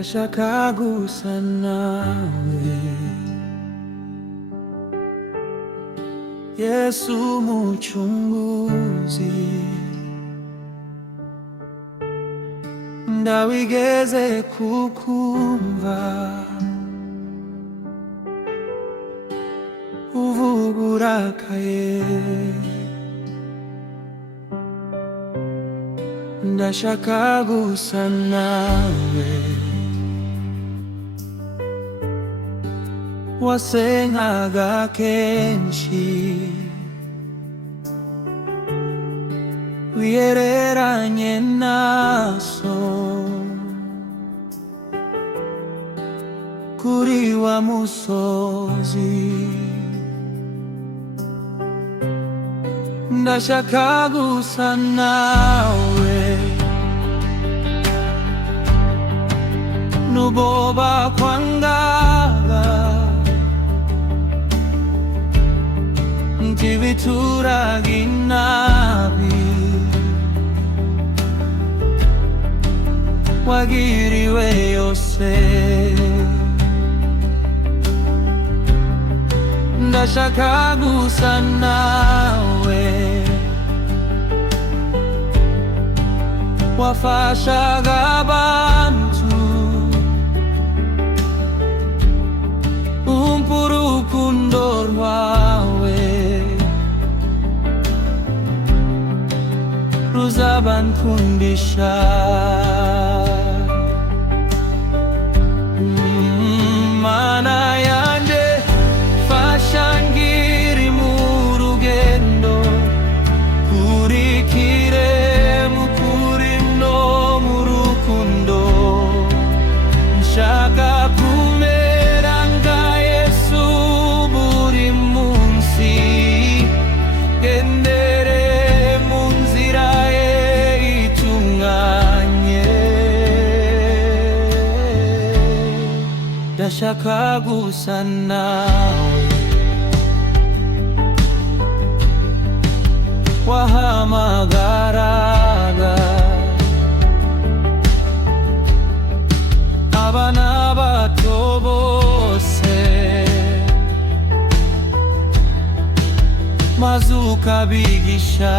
ndashaka gusa nawe, Yesu mucunguzi. Ndawigeze kukumva uvuga urakaye, ndashaka gusa nawe. Wasengaga kenshi, wiyereranye naso kuri wa musozi. Ndashaka gusa nawe, nuboba kwangaga ntibiturage inabi wagiriwe yose. Ndashaka gusa nawe, wafashaga abantu umpa urukundo rwawe, ruzabankundisha. Mana yanjye fasha ngiri mu rugendo, nkurikire mu kuri no mu rukundo. Nshaka kumera nka Yesu buri munsi, gendere mu nzira ye itunganye. Ndashaka gusa nawe, wahamagaraga abana bato bose, maze ukabigisha